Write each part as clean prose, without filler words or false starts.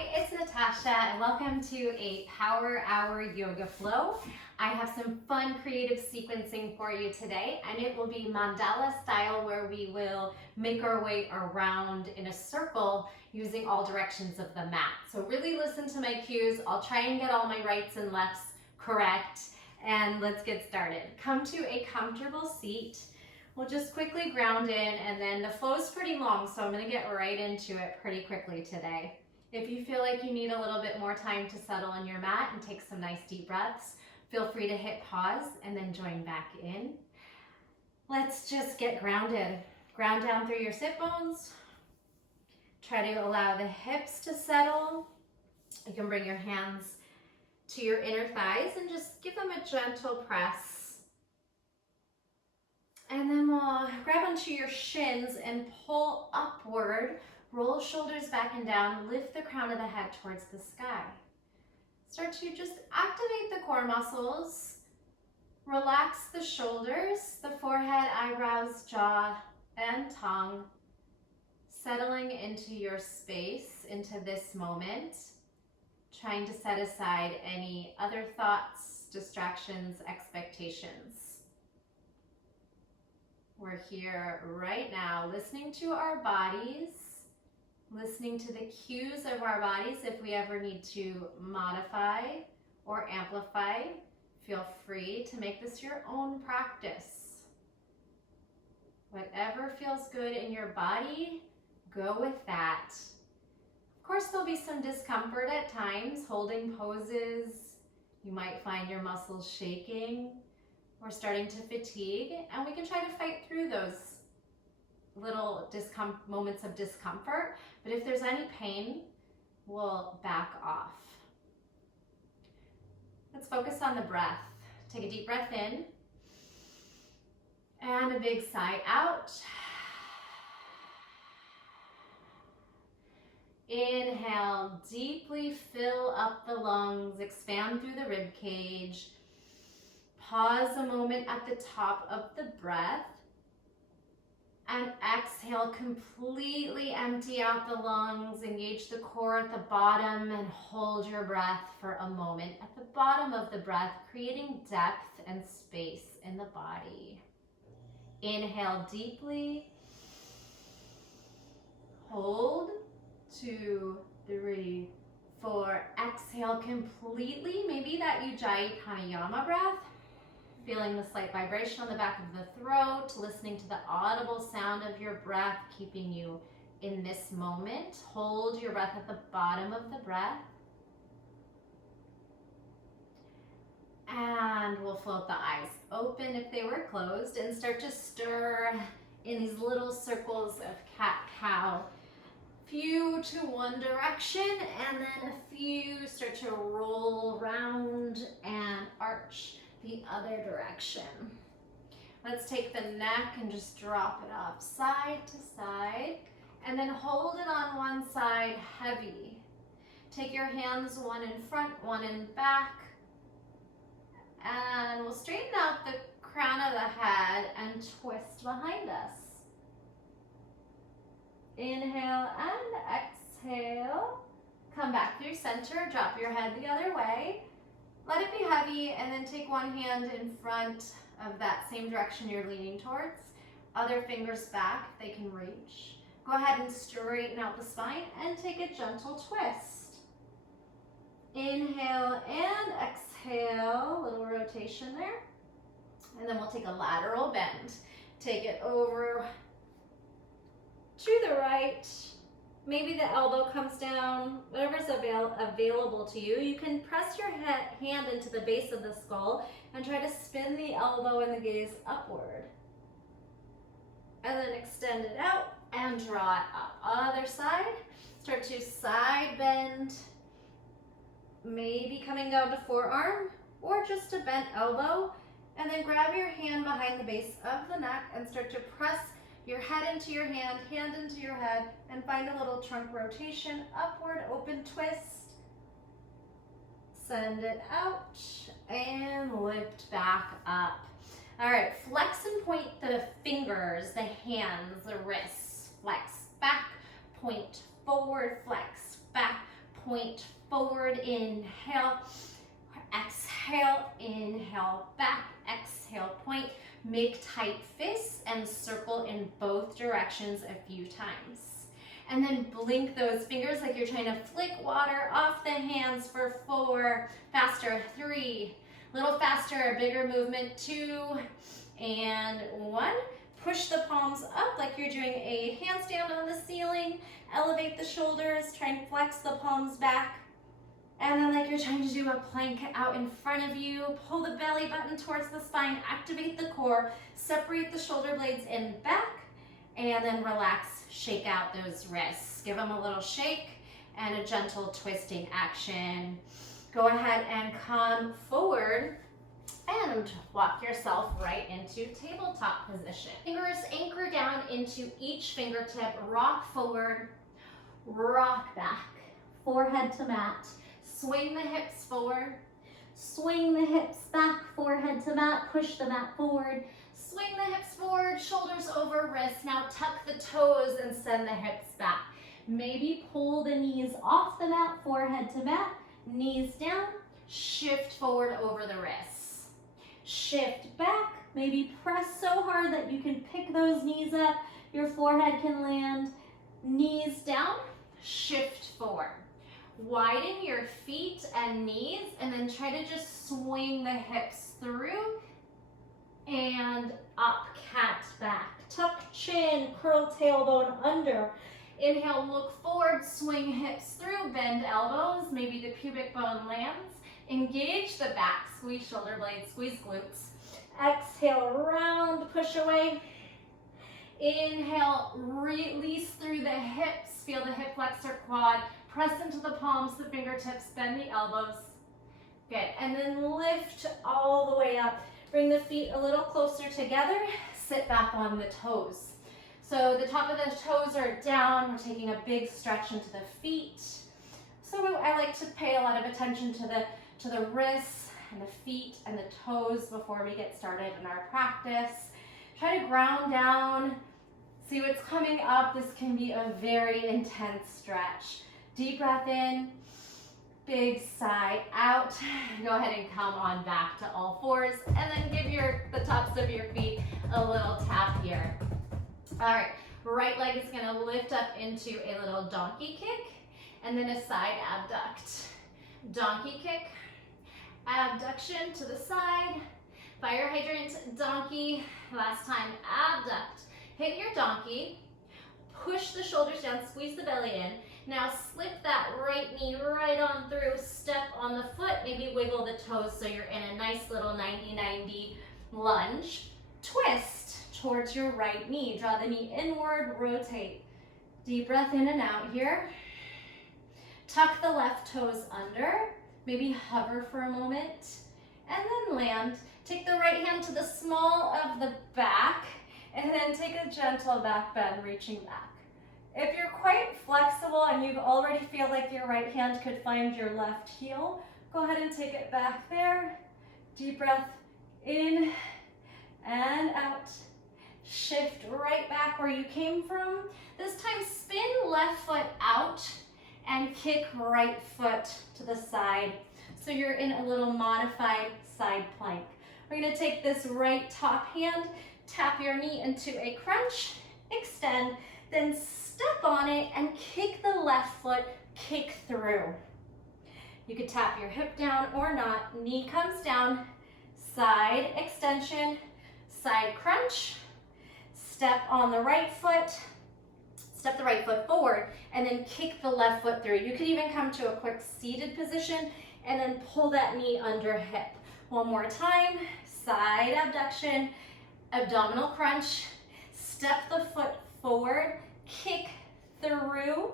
Hi, it's Natasha and welcome to a Power Hour Yoga Flow. I have some fun creative sequencing for you today, and it will be Mandala style, where we will make our way around in a circle using all directions of the mat. So really listen to my cues. I'll try and get all my rights and lefts correct, and let's get started. Come to a comfortable seat. We'll just quickly ground in, and then the flow is pretty long, so I'm going to get right into it pretty quickly today. If you feel like you need a little bit more time to settle on your mat and take some nice deep breaths, feel free to hit pause and then join back in. Let's just get grounded. Ground down through your sit bones. Try to allow the hips to settle. You can bring your hands to your inner thighs and just give them a gentle press. And then we'll grab onto your shins and pull upward. Roll shoulders back and down, lift the crown of the head towards the sky. Start to just activate the core muscles. Relax the shoulders, the forehead, eyebrows, jaw, and tongue. Settling into your space, into this moment. Trying to set aside any other thoughts, distractions, expectations. We're here right now, listening to our bodies, listening to the cues of our bodies. If we ever need to modify or amplify, feel free to make this your own practice. Whatever feels good in your body, go with that. Of course, there'll be some discomfort at times, holding poses. You might find your muscles shaking or starting to fatigue, and we can try to fight through those little moments of discomfort, but if there's any pain, we'll back off. Let's focus on the breath. Take a deep breath in, and a big sigh out. Inhale, deeply fill up the lungs, expand through the rib cage. Pause a moment at the top of the breath. And exhale, completely empty out the lungs, engage the core at the bottom, and hold your breath for a moment at the bottom of the breath, creating depth and space in the body. Inhale deeply. Hold. 2, 3, 4. Exhale completely. Maybe that Ujjayi Pranayama breath. Feeling the slight vibration on the back of the throat, listening to the audible sound of your breath, keeping you in this moment. Hold your breath at the bottom of the breath. And we'll float the eyes open if they were closed and start to stir in these little circles of cat-cow. Few to one direction, and then a few start to roll around and arch the other direction. Let's take the neck and just drop it up side to side, and then hold it on one side heavy. Take your hands, one in front, one in back, and we'll straighten out the crown of the head and twist behind us. Inhale and exhale. Come back through center, drop your head the other way. Let it be heavy, and then take one hand in front of that same direction you're leaning towards. Other fingers back if they can reach. Go ahead and straighten out the spine and take a gentle twist. Inhale and exhale, little rotation there. And then we'll take a lateral bend. Take it over to the right. Maybe the elbow comes down, whatever's available to you. You can press your hand into the base of the skull and try to spin the elbow and the gaze upward. And then extend it out and draw it up. Other side, start to side bend, maybe coming down to forearm or just a bent elbow. And then grab your hand behind the base of the neck and start to press your head into your hand into your head, and find a little trunk rotation, upward, open twist. Send it out and lift back up. All right, flex and point the fingers, the hands, the wrists. Flex, back, point, forward, flex, back, point forward, inhale, exhale, inhale, back, exhale, point. Make tight fists and circle in both directions a few times. And then blink those fingers like you're trying to flick water off the hands for 4, faster, 3, little faster, bigger movement, 2, and 1. Push the palms up like you're doing a handstand on the ceiling. Elevate the shoulders, try and flex the palms back. And then like you're trying to do a plank out in front of you, pull the belly button towards the spine, activate the core, separate the shoulder blades in back, and then relax, shake out those wrists. Give them a little shake and a gentle twisting action. Go ahead and come forward and walk yourself right into tabletop position. Fingers anchor down into each fingertip, rock forward, rock back, forehead to mat. Swing the hips forward, swing the hips back, forehead to mat, push the mat forward, swing the hips forward, shoulders over wrists. Now tuck the toes and send the hips back. Maybe pull the knees off the mat, forehead to mat, knees down, shift forward over the wrists. Shift back, maybe press so hard that you can pick those knees up, your forehead can land, knees down, shift forward. Widen your feet and knees, and then try to just swing the hips through and up, cat back. Tuck chin, curl tailbone under. Inhale, look forward, swing hips through, bend elbows, maybe the pubic bone lands. Engage the back, squeeze shoulder blades, squeeze glutes. Exhale, round, push away. Inhale, release through the hips, feel the hip flexor quad. Press into the palms, the fingertips, bend the elbows. Good, and then lift all the way up. Bring the feet a little closer together, sit back on the toes. So the top of the toes are down, we're taking a big stretch into the feet. So I like to pay a lot of attention to the wrists and the feet and the toes before we get started in our practice. Try to ground down, see what's coming up. This can be a very intense stretch. Deep breath in, big sigh out. Go ahead and come on back to all fours, and then give the tops of your feet a little tap here. All right, right leg is gonna lift up into a little donkey kick, and then a side abduct. Donkey kick, abduction to the side, fire hydrant, donkey, last time, abduct. Hit your donkey, push the shoulders down, squeeze the belly in. Now slip that right knee right on through, step on the foot, maybe wiggle the toes so you're in a nice little 90-90 lunge. Twist towards your right knee, draw the knee inward, rotate. Deep breath in and out here. Tuck the left toes under, maybe hover for a moment, and then land. Take the right hand to the small of the back, and then take a gentle back bend, reaching back. If you're quite flexible and you already feel like your right hand could find your left heel, go ahead and take it back there. Deep breath in and out. Shift right back where you came from. This time spin left foot out and kick right foot to the side. So you're in a little modified side plank. We're gonna take this right top hand, tap your knee into a crunch, extend, then step on it and kick the left foot, kick through. You could tap your hip down or not. Knee comes down, side extension, side crunch, step on the right foot, step the right foot forward, and then kick the left foot through. You could even come to a quick seated position and then pull that knee under hip. One more time, side abduction, abdominal crunch, step the foot forward, kick through,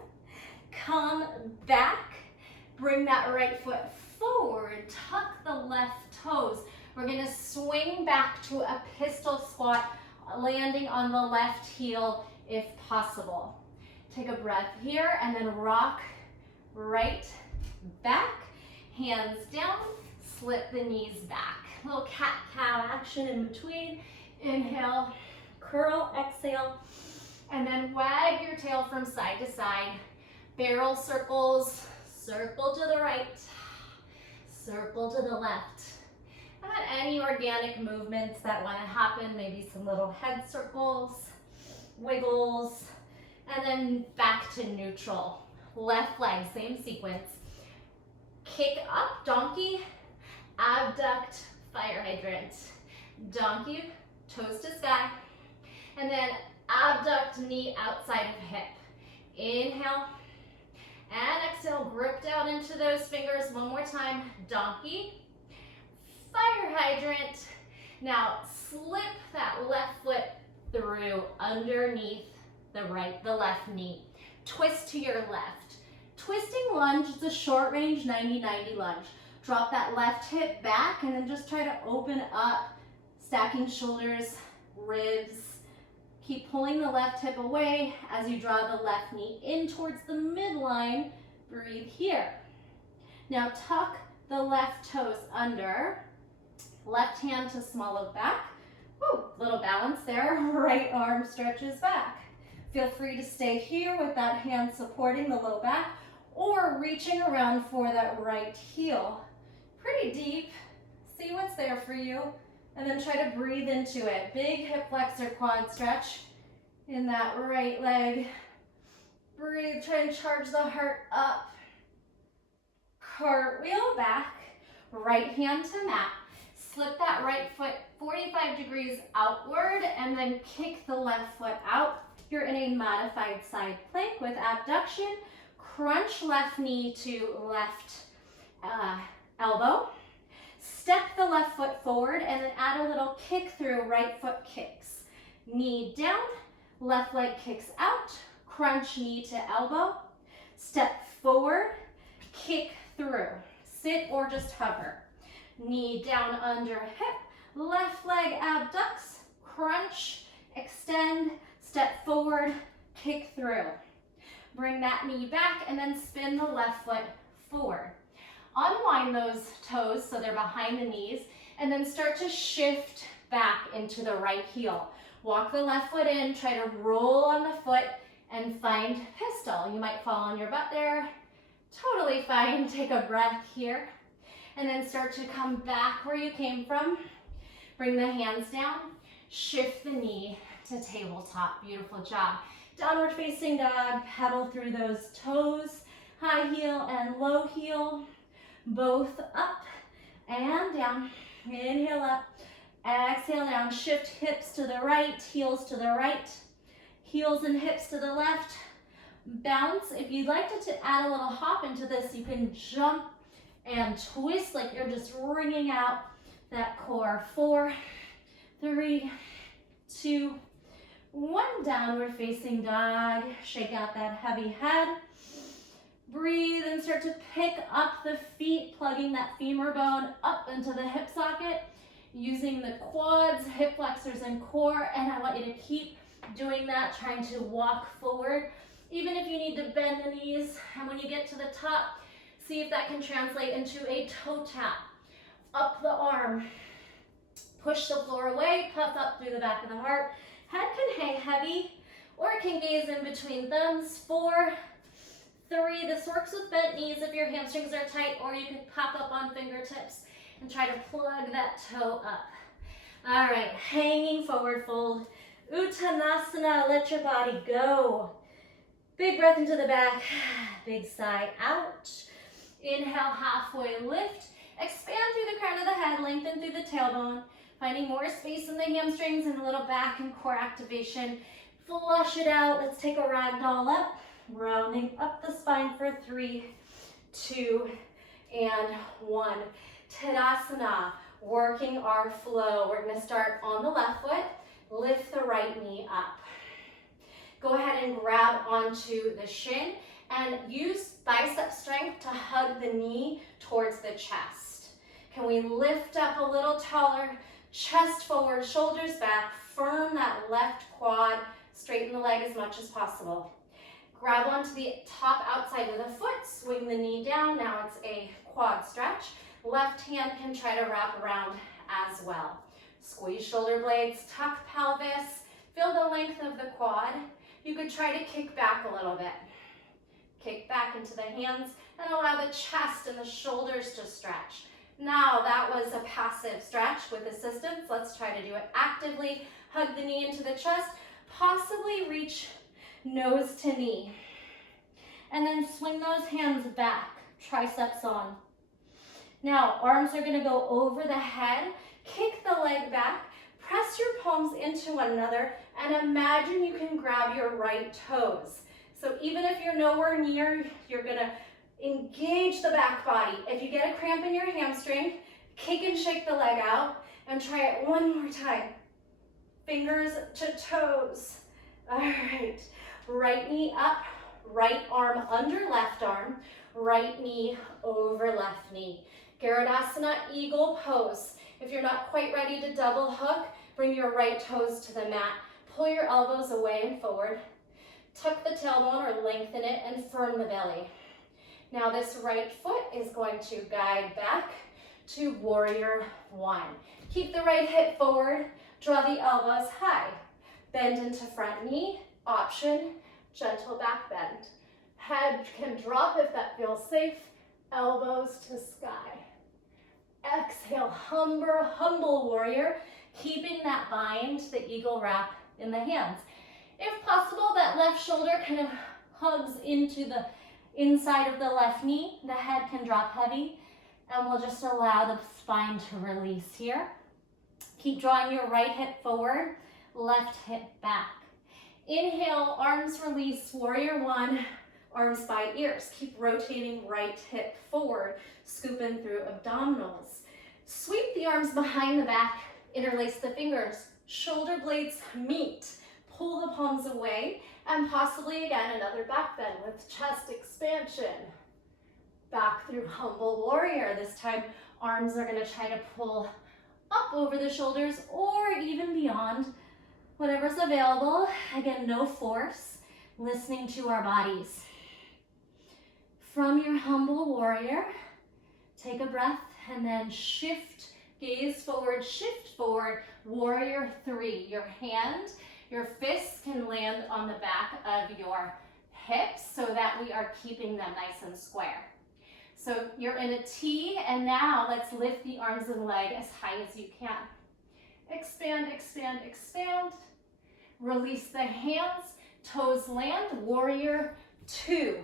come back, bring that right foot forward, tuck the left toes. We're gonna swing back to a pistol squat, landing on the left heel if possible. Take a breath here and then rock right back, hands down, slip the knees back. Little cat-cow action in between. Inhale, curl, exhale, and then wag your tail from side to side. Barrel circles, Circle to the right, circle to the left. And then any organic movements that want to happen, maybe some little head circles, wiggles, and then back to neutral. Left leg, same sequence. Kick up, donkey, abduct, fire hydrant. Donkey, toes to sky. And then abduct, knee outside of hip. Inhale. And exhale, grip down into those fingers one more time. Donkey, fire hydrant. Now slip that left foot through underneath the left knee. Twist to your left. Twisting lunge is a short range 90-90 lunge. Drop that left hip back and then just try to open up, stacking shoulders, ribs. Keep pulling the left hip away as you draw the left knee in towards the midline. Breathe here. Now tuck the left toes under. Left hand to small of back. Woo, little balance there. Right arm stretches back. Feel free to stay here with that hand supporting the low back or reaching around for that right heel. Pretty deep. See what's there for you. And then try to breathe into it. Big hip flexor quad stretch in that right leg. Breathe, try and charge the heart up. Cartwheel back, right hand to mat. Slip that right foot 45 degrees outward and then kick the left foot out. You're in a modified side plank with abduction. Crunch left knee to left elbow. Step the left foot forward and then add a little kick through, right foot kicks. Knee down, left leg kicks out, crunch knee to elbow. Step forward, kick through. Sit or just hover. Knee down under hip, left leg abducts, crunch, extend, step forward, kick through. Bring that knee back and then spin the left foot forward. Unwind those toes so they're behind the knees and then start to shift back into the right heel. Walk the left foot in, try to roll on the foot and find pistol. You might fall on your butt there. Totally fine. Take a breath here. And then start to come back where you came from. Bring the hands down. Shift the knee to tabletop. Beautiful job. Downward facing dog. Pedal through those toes. High heel and low heel. Both up and down. Inhale up. Exhale down. Shift hips to the right. Heels to the right. Heels and hips to the left. Bounce. If you'd like to add a little hop into this, you can jump and twist like you're just wringing out that core. 4, 3, 2, 1. Downward facing dog. Shake out that heavy head. Breathe and start to pick up the feet, plugging that femur bone up into the hip socket, using the quads, hip flexors, and core. And I want you to keep doing that, trying to walk forward, even if you need to bend the knees. And when you get to the top, see if that can translate into a toe tap. Up the arm. Push the floor away, puff up through the back of the heart. Head can hang heavy, or it can gaze in between thumbs. 4, 3, this works with bent knees if your hamstrings are tight, or you can pop up on fingertips and try to plug that toe up. All right, hanging forward fold. Uttanasana, let your body go. Big breath into the back, big sigh out. Inhale, halfway lift. Expand through the crown of the head, lengthen through the tailbone. Finding more space in the hamstrings and a little back and core activation. Flush it out. Let's take a ragdoll up. Rounding up the spine for 3, 2, and 1. Tadasana, working our flow. We're going to start on the left foot. Lift the right knee up. Go ahead and grab onto the shin and use bicep strength to hug the knee towards the chest. Can we lift up a little taller? Chest forward, shoulders back. Firm that left quad. Straighten the leg as much as possible. Grab onto the top outside of the foot. Swing the knee down. Now it's a quad stretch. Left hand can try to wrap around as well. Squeeze shoulder blades, tuck pelvis. Feel the length of the quad. You could try to kick back a little bit. Kick back into the hands and allow the chest and the shoulders to stretch. Now that was a passive stretch with assistance. Let's try to do it actively. Hug the knee into the chest, possibly reach nose to knee. And then swing those hands back, triceps on. Now arms are gonna go over the head, kick the leg back, press your palms into one another, and imagine you can grab your right toes. So even if you're nowhere near, you're gonna engage the back body. If you get a cramp in your hamstring, kick and shake the leg out, and try it one more time. Fingers to toes. All right, right knee up, right arm under left arm, right knee over left knee. Garadasana, eagle pose. If you're not quite ready to double hook, bring your right toes to the mat. Pull your elbows away and forward. Tuck the tailbone or lengthen it and firm the belly. Now this right foot is going to guide back to warrior one. Keep the right hip forward, draw the elbows high. Bend into front knee, option, gentle back bend. Head can drop if that feels safe, elbows to sky. Exhale, humble warrior, keeping that bind, the eagle wrap in the hands. If possible, that left shoulder kind of hugs into the inside of the left knee. The head can drop heavy, and we'll just allow the spine to release here. Keep drawing your right hip forward, left hip back. Inhale, arms release, warrior one, arms by ears. Keep rotating right hip forward, scooping through abdominals. Sweep the arms behind the back, interlace the fingers, shoulder blades meet. Pull the palms away, and possibly again another back bend with chest expansion. Back through humble warrior. This time arms are going to try to pull up over the shoulders or even beyond, whatever's available. Again, no force, listening to our bodies. From your humble warrior, take a breath and then shift, gaze forward, shift forward, warrior three. Your fists can land on the back of your hips so that we are keeping them nice and square. So you're in a T, and now let's lift the arms and leg as high as you can. Expand, expand, expand. Release the hands, toes land, warrior two.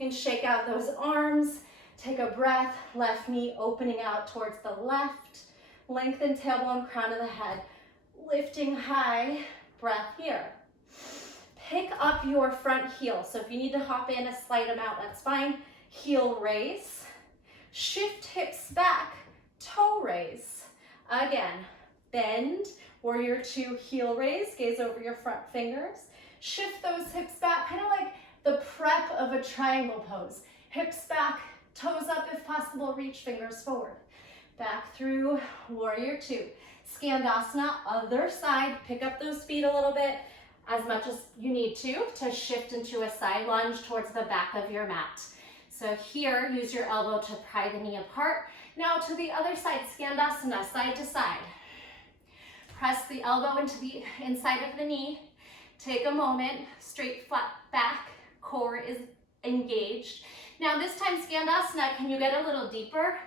You can shake out those arms, take a breath, left knee opening out towards the left. Lengthen tailbone, crown of the head, lifting high. Breath here. Pick up your front heel. So if you need to hop in a slight amount, that's fine. Heel raise. Shift hips back. Toe raise. Again, bend. Warrior two, heel raise. Gaze over your front fingers. Shift those hips back, kind of like the prep of a triangle pose. Hips back, toes up if possible, reach fingers forward. Back through warrior two. Skandasana, other side, pick up those feet a little bit, as much as you need to shift into a side lunge towards the back of your mat. So here, use your elbow to pry the knee apart. Now to the other side, Skandasana, side to side. Press the elbow into the inside of the knee. Take a moment, straight flat back, core is engaged. Now this time, Skandasana, can you get a little deeper?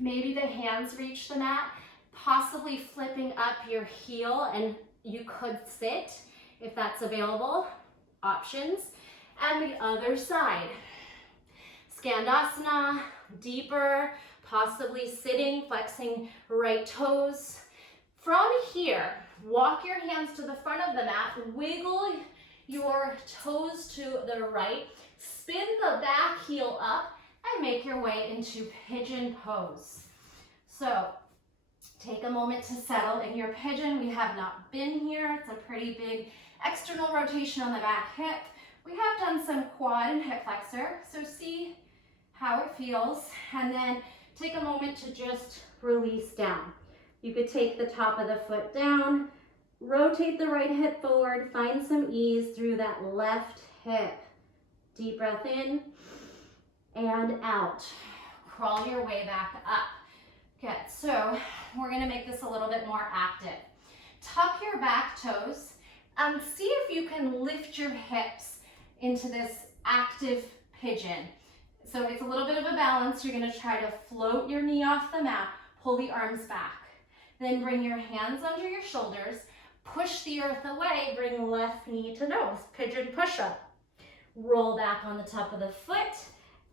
Maybe the hands reach the mat. Possibly flipping up your heel, and you could sit if that's available. Options. And the other side. Skandasana, deeper, possibly sitting, flexing right toes. From here, walk your hands to the front of the mat, wiggle your toes to the right, spin the back heel up, and make your way into Pigeon Pose. So, take a moment to settle in your pigeon. We have not been here. It's a pretty big external rotation on the back hip. We have done some quad and hip flexor, so see how it feels. And then take a moment to just release down. You could take the top of the foot down, rotate the right hip forward, find some ease through that left hip. Deep breath in and out. Crawl your way back up. Good, so we're gonna make this a little bit more active. Tuck your back toes and see if you can lift your hips into this active pigeon. So it's a little bit of a balance. You're going to try to float your knee off the mat, pull the arms back. Then bring your hands under your shoulders, push the earth away, bring left knee to nose, pigeon push-up. Roll back on the top of the foot,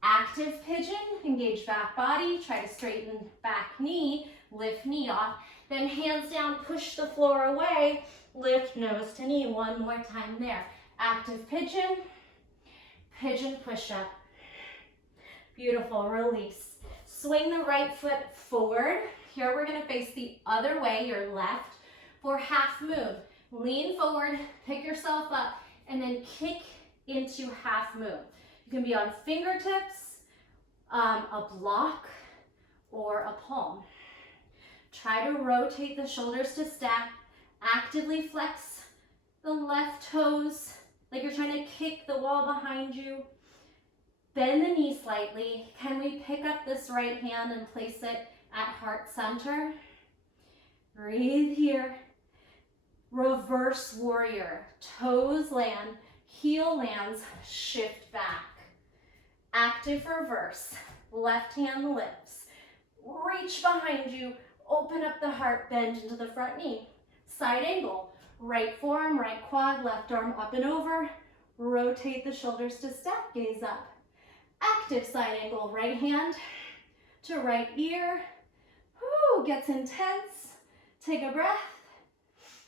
active pigeon, engage back body, try to straighten back knee, lift knee off. Then hands down, push the floor away, lift nose to knee. One more time there. Active pigeon, pigeon push-up. Beautiful, release. Swing the right foot forward. Here we're gonna face the other way, your left, for half move. Lean forward, pick yourself up, and then kick into half move. You can be on fingertips, a block, or a palm. Try to rotate the shoulders to stack. Actively flex the left toes, like you're trying to kick the wall behind you. Bend the knee slightly. Can we pick up this right hand and place it at heart center? Breathe here. Reverse warrior. Toes land, heel lands, shift back. Active reverse. Left hand lifts. Reach behind you. Open up the heart, bend into the front knee. Side angle. Right forearm, right quad, left arm up and over. Rotate the shoulders to stack, gaze up. Active side angle, right hand to right ear. Whoo, gets intense. Take a breath.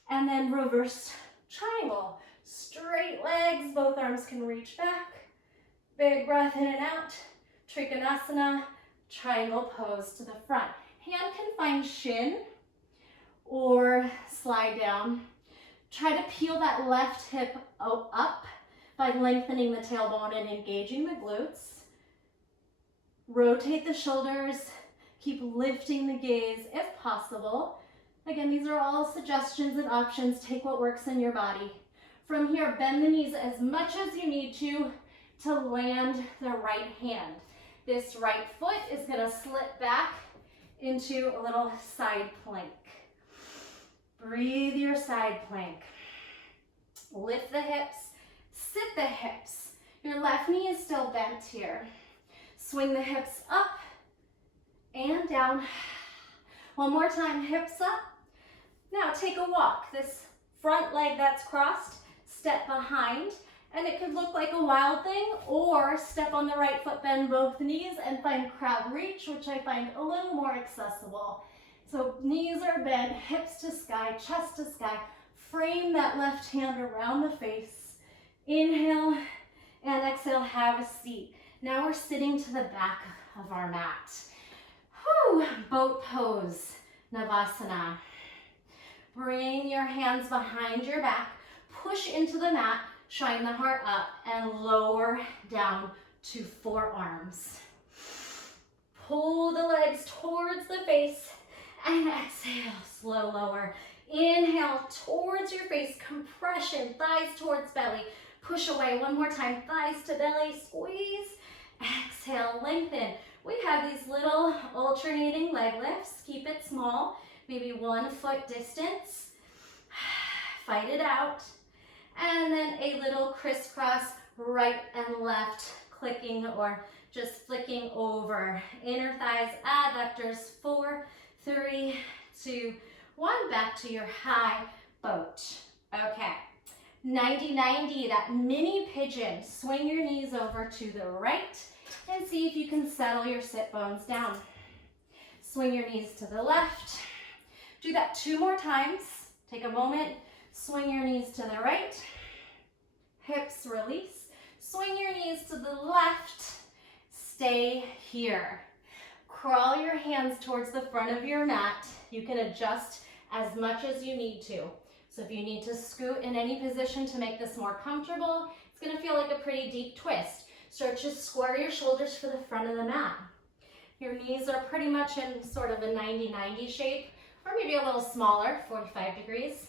And then reverse triangle. Straight legs, both arms can reach back. Big breath in and out. Trikonasana, triangle pose to the front. Hand can find shin or slide down. Try to peel that left hip up by lengthening the tailbone and engaging the glutes. Rotate the shoulders. Keep lifting the gaze if possible. Again, these are all suggestions and options. Take what works in your body. From here, bend the knees as much as you need to land the right hand. This right foot is going to slip back into a little side plank. Breathe your side plank. Lift the hips, sit the hips. Your left knee is still bent here. Swing the hips up and down. One more time, hips up. Now take a walk. This front leg that's crossed, step behind, and it could look like a wild thing, or step on the right foot, bend both knees, and find crab reach, which I find a little more accessible. So knees are bent, hips to sky, chest to sky. Frame that left hand around the face. Inhale and exhale, have a seat. Now we're sitting to the back of our mat. Whew, boat pose, Navasana. Bring your hands behind your back, push into the mat, shine the heart up, and lower down to forearms. Pull the legs towards the face, and exhale, slow lower. Inhale towards your face, compression, thighs towards belly. Push away, one more time, thighs to belly, squeeze. Exhale, lengthen. We have these little alternating leg lifts. Keep it small, maybe 1 foot distance. Fight it out. And then a little crisscross right and left, clicking or just flicking over. Inner thighs, adductors, 4, 3, 2, 1. Back to your high boat. Okay. 90-90, that mini pigeon. Swing your knees over to the right and see if you can settle your sit bones down. Swing your knees to the left. Do that 2 more times. Take a moment. Swing your knees to the right. Hips release. Swing your knees to the left. Stay here. Crawl your hands towards the front of your mat. You can adjust as much as you need to. So if you need to scoot in any position to make this more comfortable, it's going to feel like a pretty deep twist. Start to square your shoulders for the front of the mat. Your knees are pretty much in sort of a 90-90 shape, or maybe a little smaller, 45 degrees.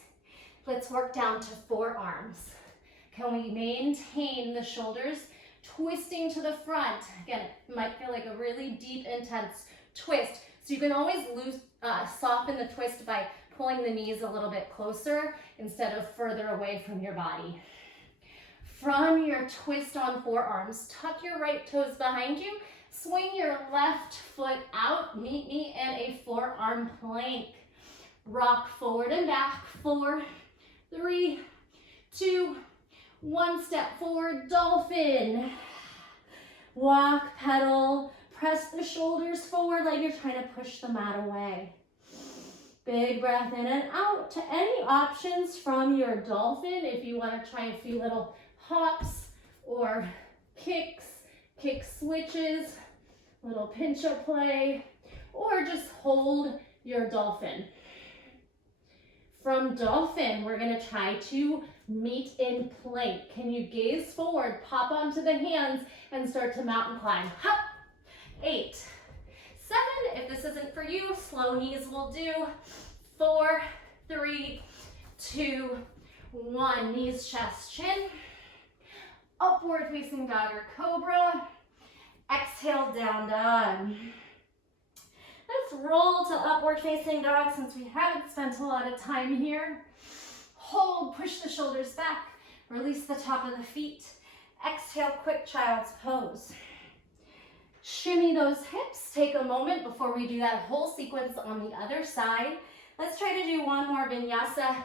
Let's work down to forearms. Can we maintain the shoulders twisting to the front? Again, it might feel like a really deep, intense twist. So you can always soften the twist by pulling the knees a little bit closer instead of further away from your body. from your twist on forearms. Tuck your right toes behind you. Swing your left foot out. Meet me in a forearm plank. Rock forward and back. 4, 3, 2, 1. Step forward, dolphin. Walk, pedal. Press the shoulders forward like you're trying to push the mat away. Big breath in and out. To any options from your dolphin, if you want to try a few little hops or kicks, kick switches, little pinch-up play, or just hold your dolphin. From dolphin, we're going to try to meet in plank. Can you gaze forward, pop onto the hands, and start to mountain climb? Hop. 8, 7, if this isn't for you, slow knees will do. 4, 3, 2, 1. Knees, chest, chin. Upward facing dog or cobra. Exhale, down dog. Let's roll to upward facing dog since we haven't spent a lot of time here. Hold, push the shoulders back. Release the top of the feet. Exhale, quick child's pose. Shimmy those hips. Take a moment before we do that whole sequence on the other side. Let's try to do one more vinyasa.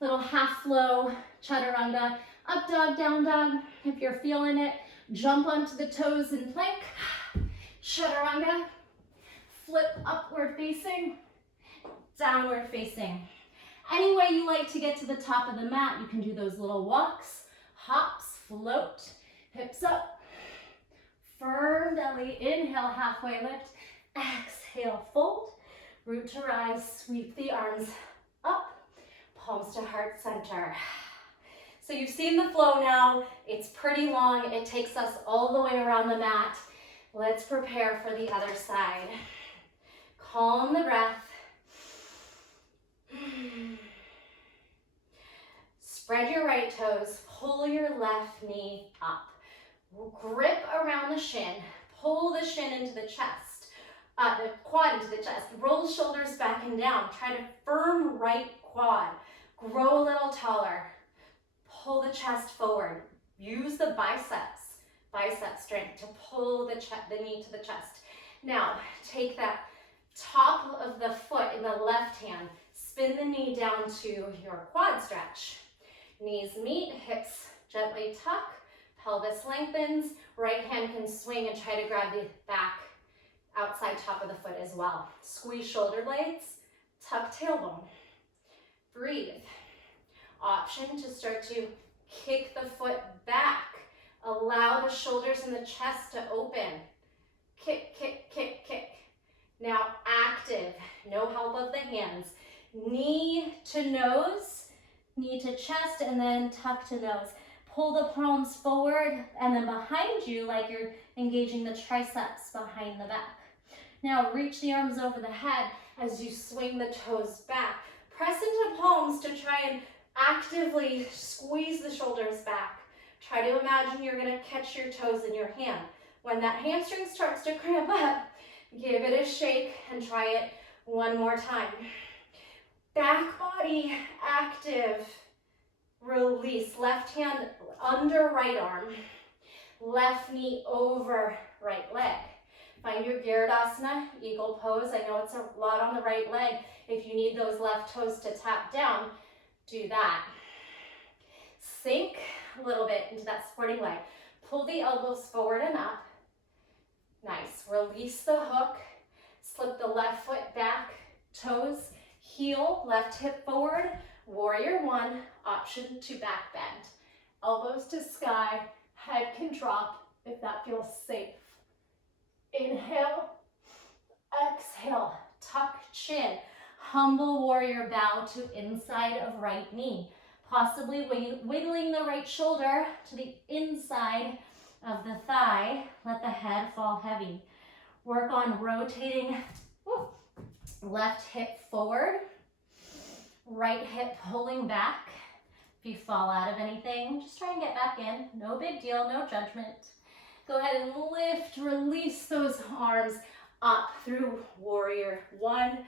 Little half flow, chaturanga, up dog, down dog. If you're feeling it, jump onto the toes in plank. Chaturanga. Flip upward facing, downward facing. Any way you like to get to the top of the mat, you can do those little walks, hops, float, hips up. Firm belly, inhale, halfway lift, exhale, fold, root to rise, sweep the arms up, palms to heart center. So you've seen the flow now, it's pretty long, it takes us all the way around the mat. Let's prepare for the other side. Calm the breath. Spread your right toes, pull your left knee up. Grip around the shin, pull the shin into the chest, the quad into the chest. Roll shoulders back and down. Try to firm right quad. Grow a little taller. Pull the chest forward. Use the bicep strength to pull the knee to the chest. Now, take that top of the foot in the left hand. Spin the knee down to your quad stretch. Knees meet, hips gently tuck. Pelvis lengthens, right hand can swing and try to grab the back outside top of the foot as well. Squeeze shoulder blades, tuck tailbone. Breathe. Option to start to kick the foot back. Allow the shoulders and the chest to open. Kick, kick, kick, kick. Now active, no help of the hands. Knee to nose, knee to chest, and then tuck to nose. Pull the palms forward and then behind you like you're engaging the triceps behind the back. Now reach the arms over the head as you swing the toes back. Press into palms to try and actively squeeze the shoulders back. Try to imagine you're going to catch your toes in your hand. When that hamstring starts to cramp up, give it a shake and try it one more time. Back body active. Release, left hand under right arm, left knee over right leg. Find your Garadasana, eagle pose. I know it's a lot on the right leg. If you need those left toes to tap down, do that. Sink a little bit into that supporting leg. Pull the elbows forward and up. Nice. Release the hook. Slip the left foot back, toes, heel, left hip forward. Warrior one, option to back bend. Elbows to sky, head can drop if that feels safe. Inhale, exhale, tuck chin. Humble warrior bow to inside of right knee. Possibly wiggling the right shoulder to the inside of the thigh. Let the head fall heavy. Work on rotating left hip forward. Right hip pulling back. If you fall out of anything, just try and get back in. No big deal, no judgment. Go ahead and lift, release those arms up through warrior one.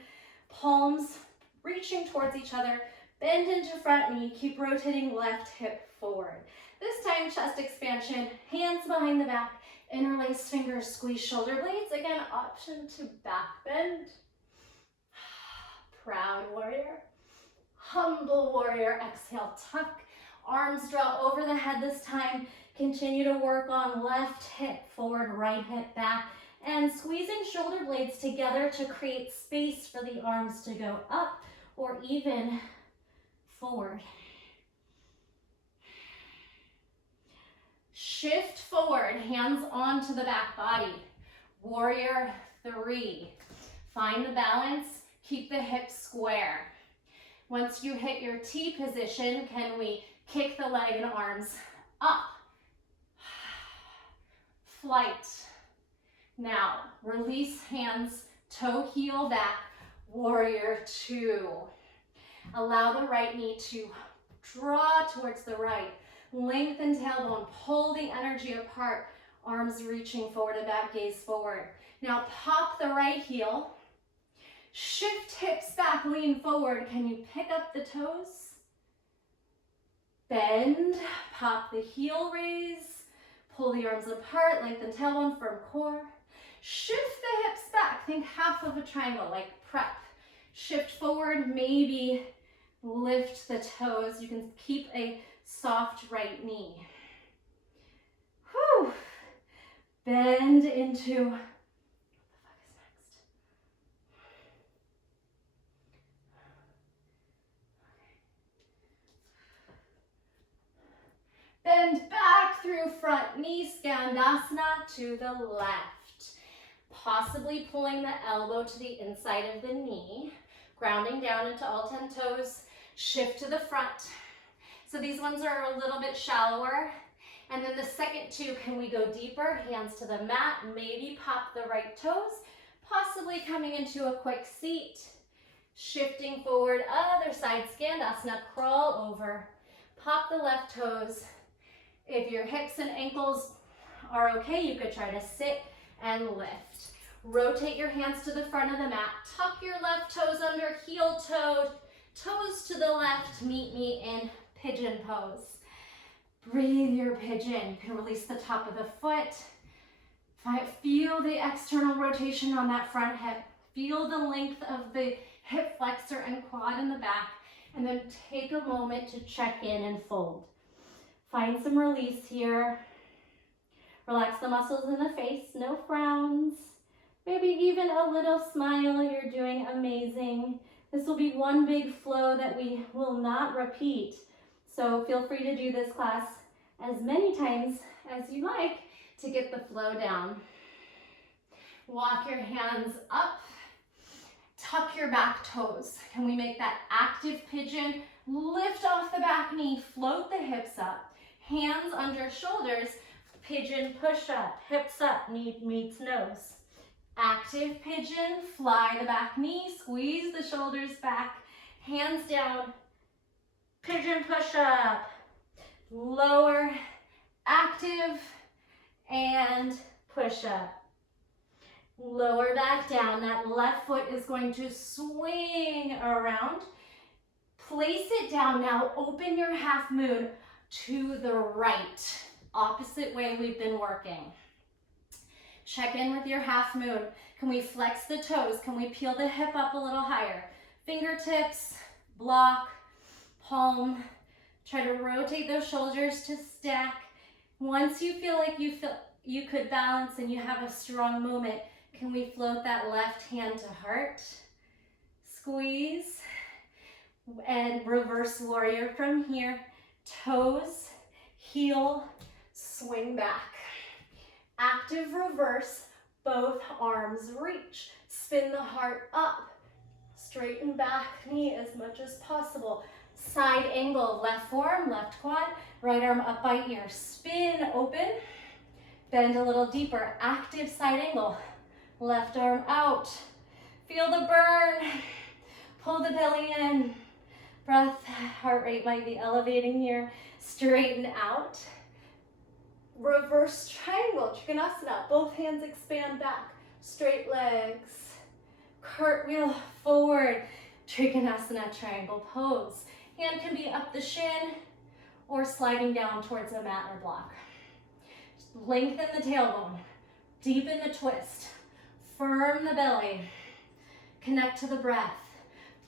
Palms reaching towards each other. Bend into front knee, keep rotating left hip forward. This time, chest expansion, hands behind the back, interlace fingers, squeeze shoulder blades. Again, option to back bend. Proud warrior. Humble warrior, exhale, tuck. Arms draw over the head this time. Continue to work on left hip forward, right hip back, and squeezing shoulder blades together to create space for the arms to go up or even forward. Shift forward, hands onto the back body. Warrior 3. Find the balance, keep the hips square. Once you hit your T position, can we kick the leg and arms up? Flight. Now, release hands, toe heel back, warrior 2. Allow the right knee to draw towards the right. Lengthen tailbone, pull the energy apart, arms reaching forward and back, gaze forward. Now pop the right heel, shift hips back, lean forward. Can you pick up the toes? Bend, pop the heel, raise, pull the arms apart, lengthen tailbone, firm core. Shift the hips back, think half of a triangle, like prep. Shift forward, maybe lift the toes. You can keep a soft right knee. Whew. Bend into, what the fuck is next? Bend back through front knee, Garadasana to the left. Possibly pulling the elbow to the inside of the knee, grounding down into all 10 toes, shift to the front. So these ones are a little bit shallower. And then the second two, can we go deeper? Hands to the mat, maybe pop the right toes, possibly coming into a quick seat. Shifting forward, other side, Garadasana, crawl over, pop the left toes. If your hips and ankles are okay, you could try to sit and lift. Rotate your hands to the front of the mat, tuck your left toes under, heel toe, toes to the left, meet me in Pigeon Pose. Breathe your pigeon. You can release the top of the foot. Feel the external rotation on that front hip. Feel the length of the hip flexor and quad in the back. And then take a moment to check in and fold. Find some release here. Relax the muscles in the face, no frowns. Maybe even a little smile. You're doing amazing. This will be one big flow that we will not repeat. So feel free to do this class as many times as you like to get the flow down. Walk your hands up. Tuck your back toes. Can we make that active pigeon? Lift off the back knee, float the hips up. Hands under shoulders, pigeon push up, hips up, knee meets nose. Active pigeon, fly the back knee, squeeze the shoulders back, hands down, pigeon push up, lower, active, and push up. Lower back down, that left foot is going to swing around. Place it down now, open your half moon to the right, opposite way we've been working. Check in with your half moon. Can we flex the toes? Can we peel the hip up a little higher? Fingertips, block, palm. Try to rotate those shoulders to stack. Once you feel like you could balance and you have a strong moment, can we float that left hand to heart? Squeeze and reverse warrior from here. Toes, heel, swing back. Active reverse, both arms reach. Spin the heart up. Straighten back knee as much as possible. Side angle, left forearm, left quad, right arm up by ear. Spin open, bend a little deeper. Active side angle, left arm out. Feel the burn. Pull the belly in. Breath, heart rate might be elevating here. Straighten out. Reverse triangle, Trikonasana. Both hands expand back. Straight legs. Cartwheel forward. Trikonasana, triangle pose. Hand can be up the shin or sliding down towards the mat or block. Lengthen the tailbone, deepen the twist, firm the belly, connect to the breath.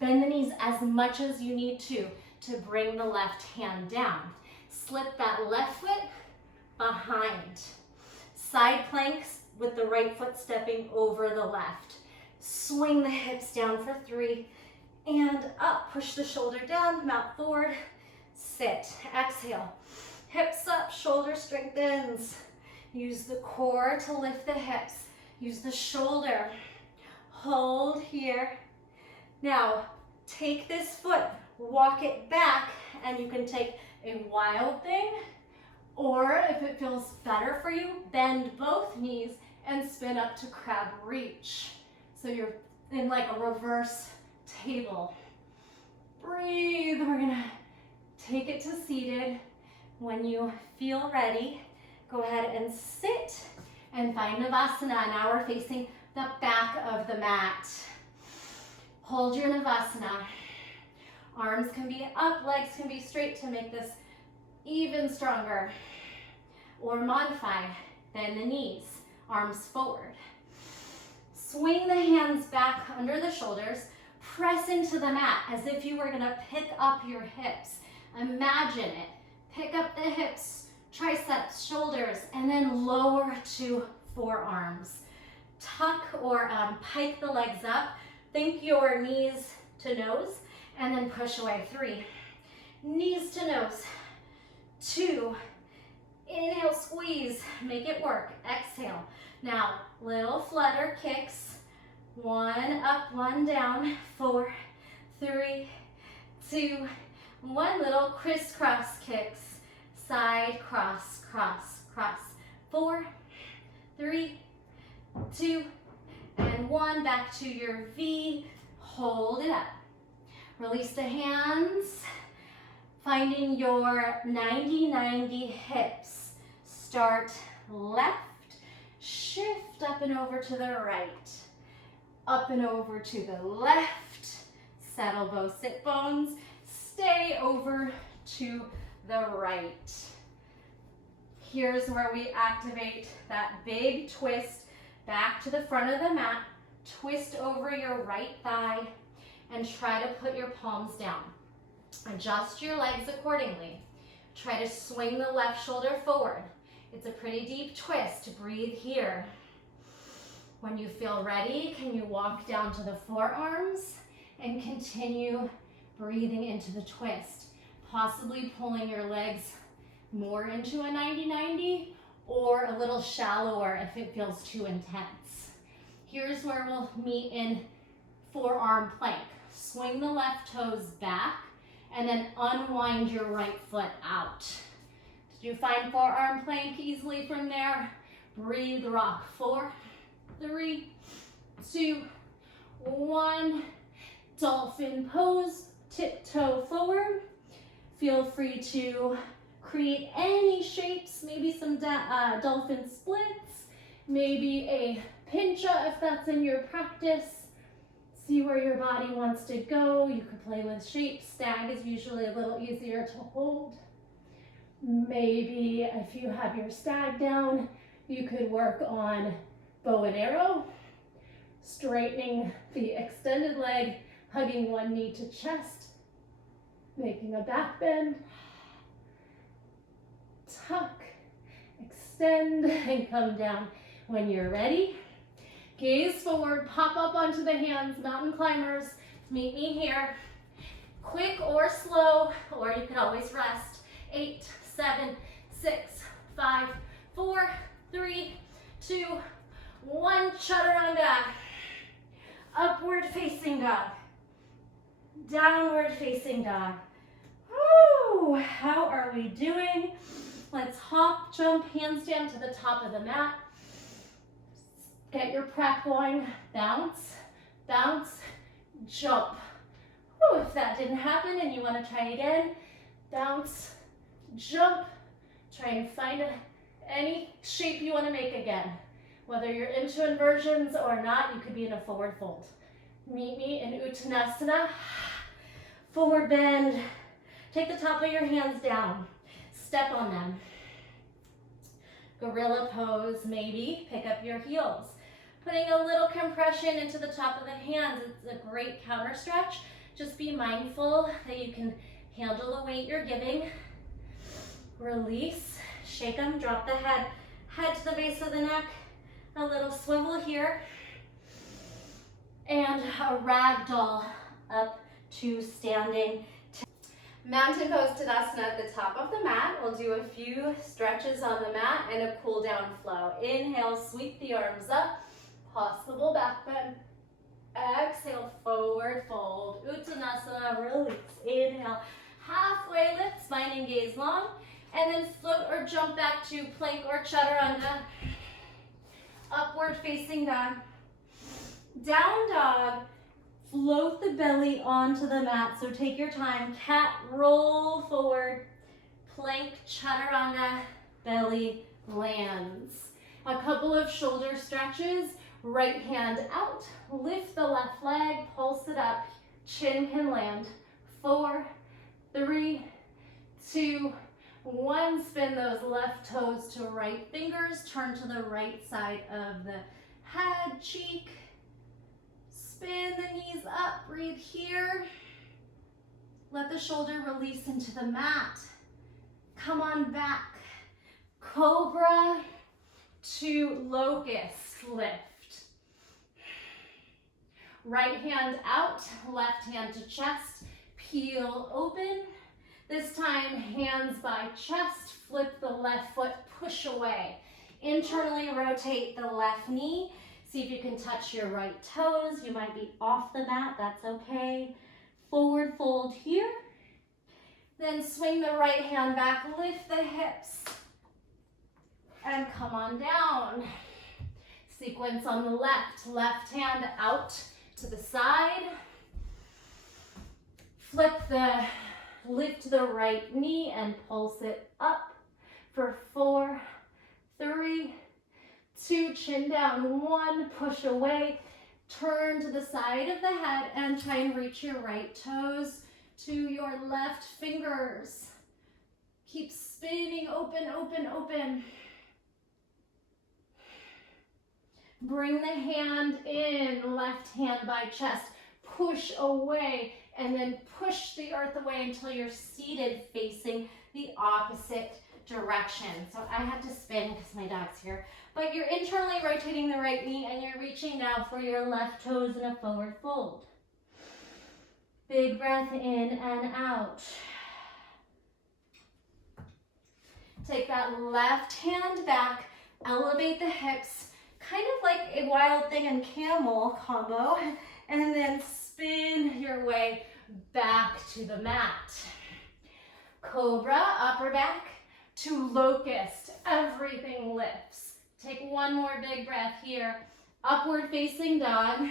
Bend the knees as much as you need to bring the left hand down. Slip that left foot behind. Side planks with the right foot stepping over the left. Swing the hips down for 3 and up. Push the shoulder down, mount forward, sit. Exhale. Hips up, shoulder strengthens. Use the core to lift the hips. Use the shoulder. Hold here. Now, take this foot, walk it back, and you can take a wild thing, or if it feels better for you, bend both knees and spin up to crab reach. So you're in like a reverse table. Breathe. We're gonna take it to seated. When you feel ready, go ahead and sit and find Navasana. Now we're facing the back of the mat. Hold your Navasana. Arms can be up, legs can be straight to make this even stronger. Or modify, bend the knees, arms forward. Swing the hands back under the shoulders. Press into the mat as if you were gonna pick up your hips. Imagine it. Pick up the hips, triceps, shoulders, and then lower to forearms. Tuck or pike the legs up. Think your knees to nose, and then push away. 3, knees to nose. 2, inhale, squeeze, make it work. Exhale. Now, little flutter kicks. 1 up, 1 down. 4, 3, 2, 1. Little crisscross kicks. Side, cross, cross, cross. 4, 3, 2, and 1. Back to your V. Hold it up. Release the hands. Finding your 90-90 hips. Start left. Shift up and over to the right. Up and over to the left. Saddle bow, sit bones. Stay over to the right. Here's where we activate that big twist back to the front of the mat. Twist over your right thigh and try to put your palms down. Adjust your legs accordingly. Try to swing the left shoulder forward. It's a pretty deep twist. Breathe here. When you feel ready, can you walk down to the forearms and continue breathing into the twist? Possibly pulling your legs more into a 90-90 or a little shallower if it feels too intense. Here's where we'll meet in forearm plank. Swing the left toes back and then unwind your right foot out. Did you find forearm plank easily from there? Breathe, rock. 4, 3, 2, 1. Dolphin pose, tiptoe forward. Feel free to create any shapes, maybe some dolphin splits, maybe a pincha if that's in your practice. See where your body wants to go. You could play with shapes. Stag is usually a little easier to hold. Maybe if you have your stag down, you could work on bow and arrow, straightening the extended leg, hugging one knee to chest, making a back bend, tuck, extend, and come down. When you're ready, gaze forward, pop up onto the hands, mountain climbers. Meet me here. Quick or slow, or you can always rest. 8, 7, 6, 5, 4, 3, 2, 1. Chaturanga. Upward facing dog. Downward facing dog. Woo! How are we doing? Let's hop, jump, handstand to the top of the mat. Get your prep going. Bounce, bounce, jump. Woo, if that didn't happen and you want to try again, bounce, jump. Try and find any shape you want to make again. Whether you're into inversions or not, you could be in a forward fold. Meet me in Uttanasana. Forward bend, Take the top of your hands down. Step on them. Gorilla pose, maybe. Pick up your heels. Putting a little compression into the top of the hands. It's a great counter stretch. Just be mindful that you can handle the weight you're giving. Release, shake them, drop the head to the base of the neck. A little swivel here. And a ragdoll up to standing. Mountain pose Tadasana at the top of the mat. We'll do a few stretches on the mat and a cool down flow. Inhale, sweep the arms up. Possible back bend. Exhale, forward fold. Uttanasana, release. Inhale, halfway lift, spine and gaze long. And then float or jump back to plank or chaturanga. Upward facing dog. Down dog. Float the belly onto the mat. So take your time. Cat, roll forward. Plank, chaturanga, belly lands. A couple of shoulder stretches. Right hand out. Lift the left leg. Pulse it up. Chin can land. 4, 3, 2, 1. Spin those left toes to right fingers. Turn to the right side of the head, cheek. Spin the knees up, breathe here. Let the shoulder release into the mat. Come on back. Cobra to locust lift. Right hand out, left hand to chest, peel open. This time, hands by chest, flip the left foot, push away. Internally rotate the left knee. See if you can touch your right toes. You might be off the mat, that's okay. Forward fold here. Then swing the right hand back, lift the hips. And come on down. Sequence on the left hand out to the side. Lift the right knee and pulse it up for 4, 3, 2, chin down, 1, push away, turn to the side of the head and try and reach your right toes to your left fingers. Keep spinning, open, open, open. Bring the hand in, left hand by chest, push away, and then push the earth away until you're seated facing the opposite direction. So I had to spin because my dog's here. But you're internally rotating the right knee and you're reaching now for your left toes in a forward fold. Big breath in and out. Take that left hand back, elevate the hips, kind of like a wild thing and camel combo, and then spin your way back to the mat. Cobra, upper back to locust, everything lifts. Take one more big breath here. Upward facing dog,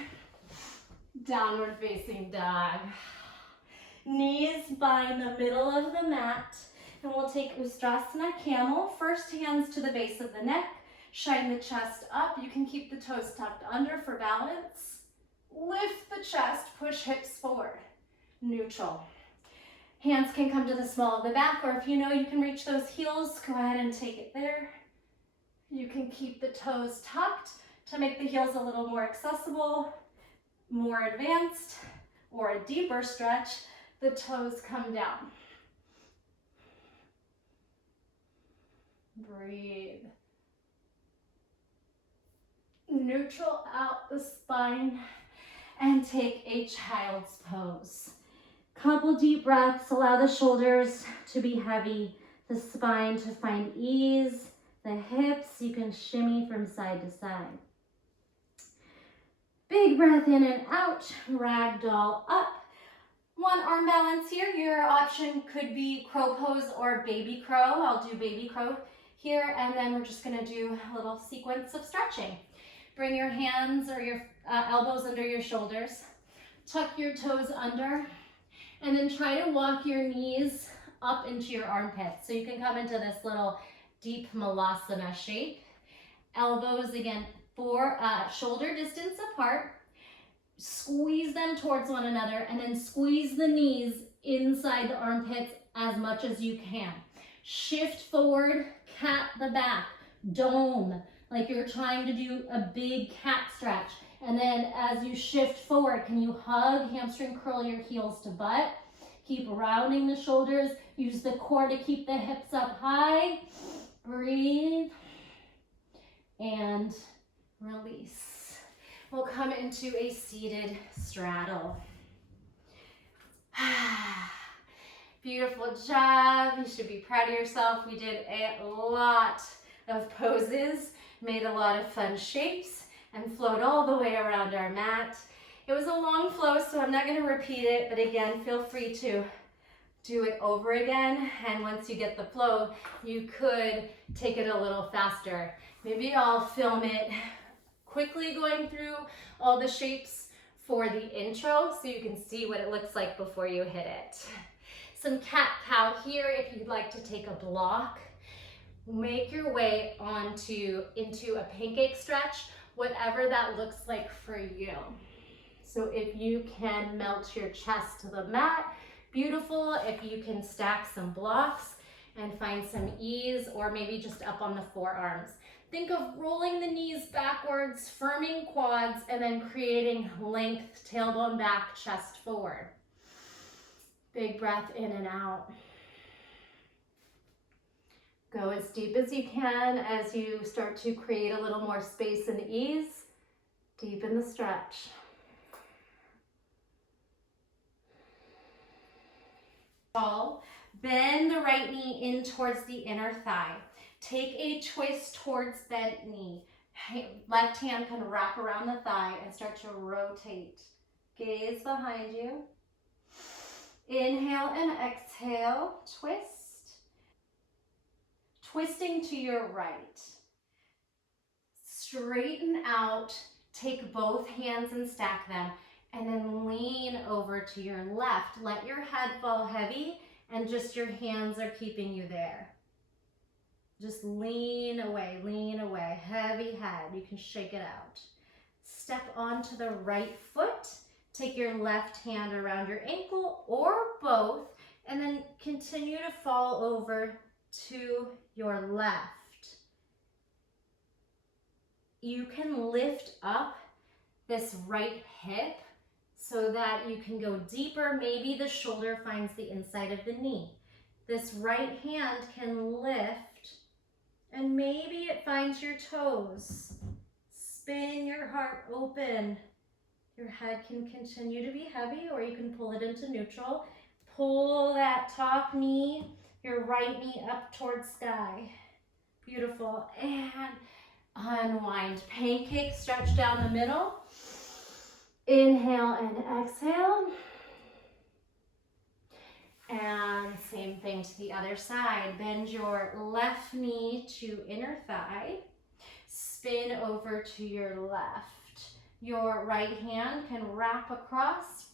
downward facing dog. Knees bind the middle of the mat, and we'll take Uttanasana, Camel. First hands to the base of the neck, shine the chest up. You can keep the toes tucked under for balance. Lift the chest, push hips forward. Neutral. Hands can come to the small of the back, or if you know you can reach those heels, go ahead and take it there. You can keep the toes tucked to make the heels a little more accessible, more advanced, or a deeper stretch. The toes come down. Breathe. Neutral out the spine and take a child's pose. Couple deep breaths, allow the shoulders to be heavy, the spine to find ease, the hips, you can shimmy from side to side. Big breath in and out, ragdoll up. One arm balance here, your option could be crow pose or baby crow. I'll do baby crow here, and then we're just gonna do a little sequence of stretching. Bring your hands or your elbows under your shoulders, tuck your toes under, and then try to walk your knees up into your armpits. So you can come into this little deep malasana shape. Elbows again, shoulder distance apart. Squeeze them towards one another and then squeeze the knees inside the armpits as much as you can. Shift forward, cat the back, dome, like you're trying to do a big cat stretch. And then as you shift forward, can you hug, hamstring curl your heels to butt? Keep rounding the shoulders. Use the core to keep the hips up high. Breathe. And release. We'll come into a seated straddle. Beautiful job. You should be proud of yourself. We did a lot of poses, made a lot of fun shapes, and flowed all the way around our mat. It was a long flow, so I'm not going to repeat it, but again, feel free to do it over again. And once you get the flow, you could take it a little faster. Maybe I'll film it quickly going through all the shapes for the intro so you can see what it looks like before you hit it. Some cat-cow here if you'd like to take a block. Make your way into a pancake stretch, whatever that looks like for you. So if you can melt your chest to the mat, beautiful. If you can stack some blocks and find some ease, or maybe just up on the forearms. Think of rolling the knees backwards, firming quads, and then creating length, tailbone back, chest forward. Big breath in and out. Go as deep as you can as you start to create a little more space and ease. Deepen the stretch. Bend the right knee in towards the inner thigh. Take a twist towards bent knee. Left hand can wrap around the thigh and start to rotate. Gaze behind you. Inhale and exhale, twist. Twisting to your right. Straighten out, take both hands and stack them, and then lean over to your left. Let your head fall heavy and just your hands are keeping you there. Just lean away, heavy head. You can shake it out. Step onto the right foot. Take your left hand around your ankle or both, and then continue to fall over to your left. You can lift up this right hip so that you can go deeper. Maybe the shoulder finds the inside of the knee. This right hand can lift, and maybe it finds your toes. Spin your heart open. Your head can continue to be heavy, or you can pull it into neutral. Pull that top knee, your right knee up towards sky. Beautiful. And unwind. Pancake stretch down the middle. Inhale and exhale. And same thing to the other side. Bend your left knee to inner thigh. Spin over to your left. Your right hand can wrap across,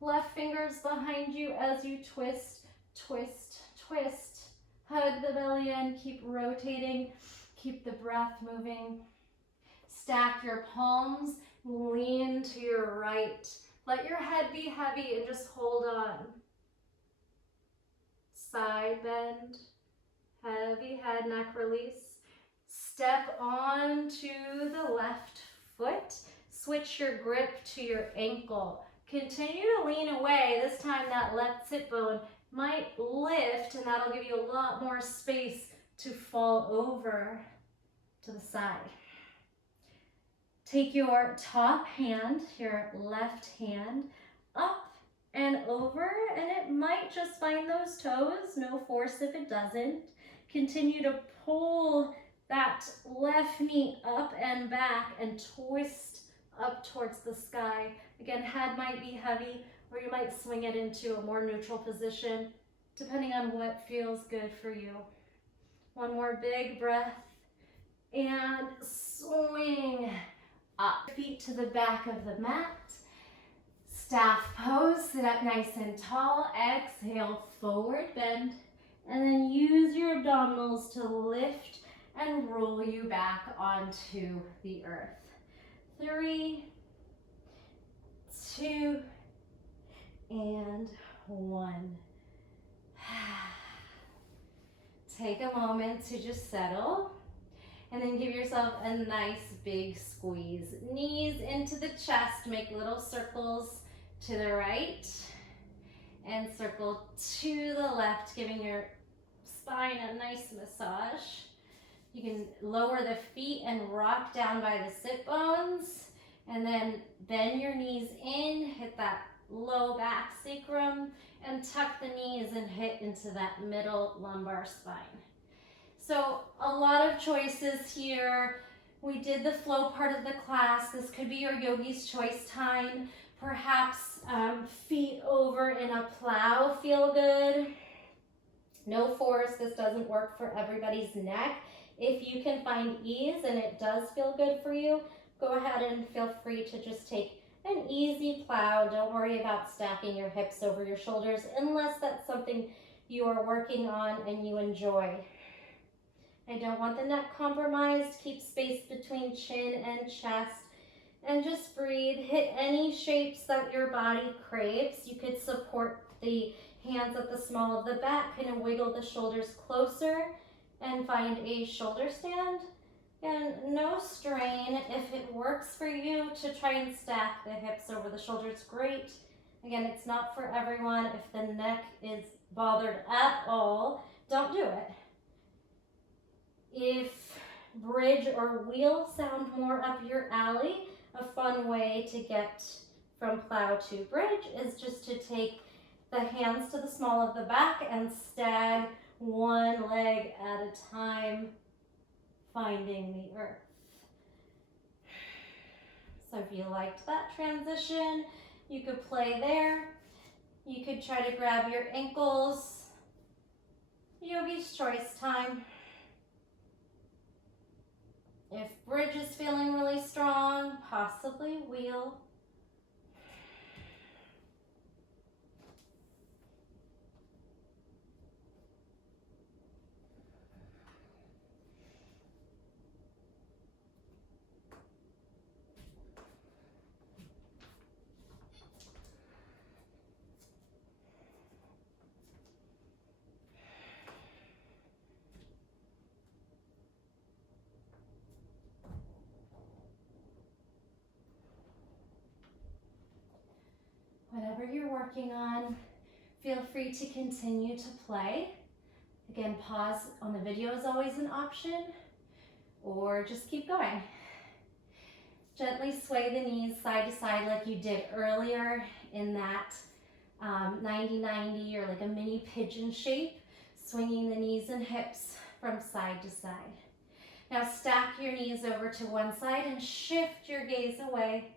left fingers behind you as you twist, twist, twist. Hug the belly in, keep rotating, keep the breath moving. Stack your palms, lean to your right. Let your head be heavy and just hold on. Side bend, heavy head, neck release. Step on to the left foot. Switch your grip to your ankle. Continue to lean away. This time that left sit bone might lift, and that'll give you a lot more space to fall over to the side. Take your top hand, your left hand, up and over, and it might just find those toes. No force if it doesn't. Continue to pull that left knee up and back and twist up towards the sky. Again, head might be heavy, or you might swing it into a more neutral position, depending on what feels good for you. One more big breath, and swing up. Feet to the back of the mat. Staff pose, sit up nice and tall. Exhale, forward bend, and then use your abdominals to lift and roll you back onto the earth. 3, 2, and 1. take a moment to just settle. And then give yourself a nice big squeeze. Knees into the chest, make little circles to the right and circle to the left, giving your spine a nice massage. You can lower the feet and rock down by the sit bones, and then bend your knees in, hit that low back sacrum, and tuck the knees and hit into that middle lumbar spine. So a lot of choices here. We did the flow part of the class. This could be your yogi's choice time. Perhaps feet over in a plow feel good. No force, this doesn't work for everybody's neck. If you can find ease and it does feel good for you, go ahead and feel free to just take an easy plow. Don't worry about stacking your hips over your shoulders unless that's something you are working on and you enjoy. I don't want the neck compromised. Keep space between chin and chest. And just breathe. Hit any shapes that your body craves. You could support the hands at the small of the back. Kind of wiggle the shoulders closer and find a shoulder stand. And no strain. If it works for you to try and stack the hips over the shoulders, great. Again, it's not for everyone. If the neck is bothered at all, don't do it. If bridge or wheel sound more up your alley, a fun way to get from plow to bridge is just to take the hands to the small of the back and stag one leg at a time, finding the earth. So if you liked that transition, you could play there. You could try to grab your ankles. Yogi's choice time. If bridge is feeling really strong, possibly wheel. Whatever you're working on, feel free to continue to play. Again, pause on the video is always an option, or just keep going. Gently sway the knees side to side like you did earlier in that 90-90 or like a mini pigeon shape, swinging the knees and hips from side to side. Now stack your knees over to one side and shift your gaze away.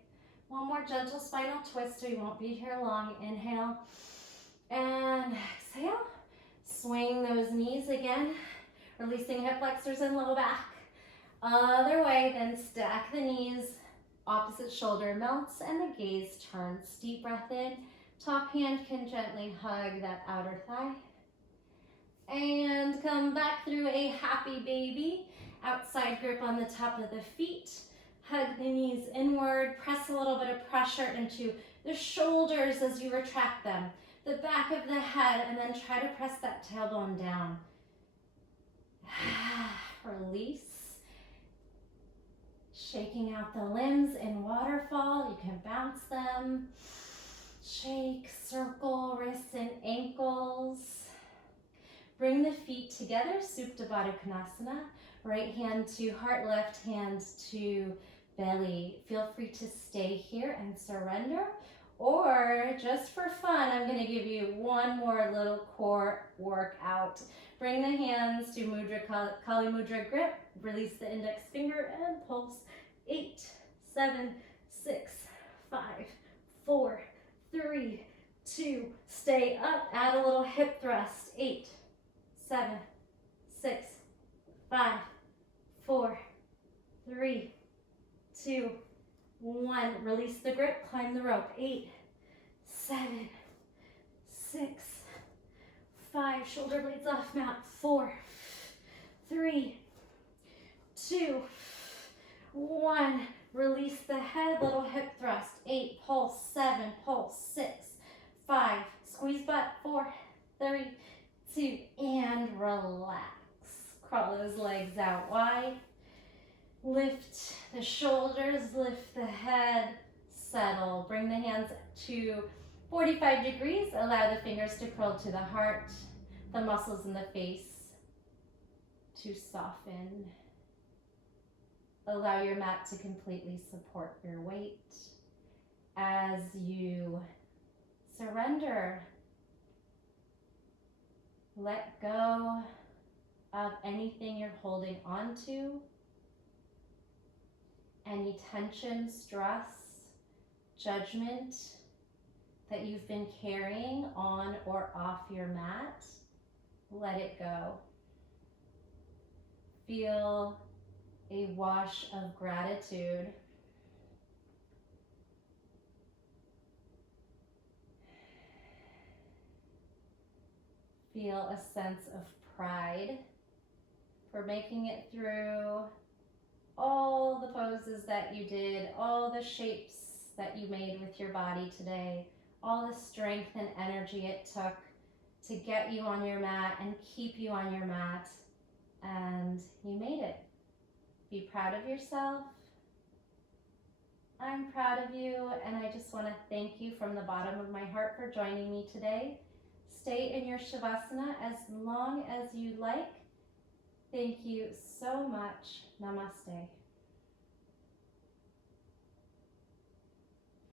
One more gentle spinal twist so you won't be here long. Inhale and exhale. Swing those knees again, releasing hip flexors and low back. Other way, then stack the knees, opposite shoulder melts and the gaze turns. Deep breath in, top hand can gently hug that outer thigh. And come back through a happy baby. Outside grip on the top of the feet. Hug the knees inward, press a little bit of pressure into the shoulders as you retract them, the back of the head, and then try to press that tailbone down. Release. Shaking out the limbs in waterfall. You can bounce them. Shake, circle, wrists and ankles. Bring the feet together, Supta Baddha Konasana. Right hand to heart, left hand to belly. Feel free to stay here and surrender, or just for fun, I'm going to give you one more little core workout. Bring the hands to Mudra, Kali Mudra grip. Release the index finger and pulse. 8, 7, 6, 5, 4, 3, 2. Stay up. Add a little hip thrust. 8, 7, 6, 5, 4, 3, 2, 1. Release the grip, climb the rope. 8, 7, 6, 5. Shoulder blades off mat. 4, 3, 2, 1. Release the head, little hip thrust. 8, pulse. 7, pulse. 6, 5. Squeeze butt. 4, 3, 2, and relax. shoulders, lift the head, settle. Bring the hands to 45 degrees. Allow the fingers to curl to the heart, the muscles in the face to soften. Allow your mat to completely support your weight as you surrender. Let go of anything you're holding on to, any tension, stress, judgment that you've been carrying on or off your mat. Let it go. Feel a wash of gratitude. Feel a sense of pride for making it through all the poses that you did, all the shapes that you made with your body today, all the strength and energy it took to get you on your mat and keep you on your mat, and you made it. Be proud of yourself. I'm proud of you, and I just want to thank you from the bottom of my heart for joining me today. Stay in your Shavasana as long as you like. Thank you so much. Namaste.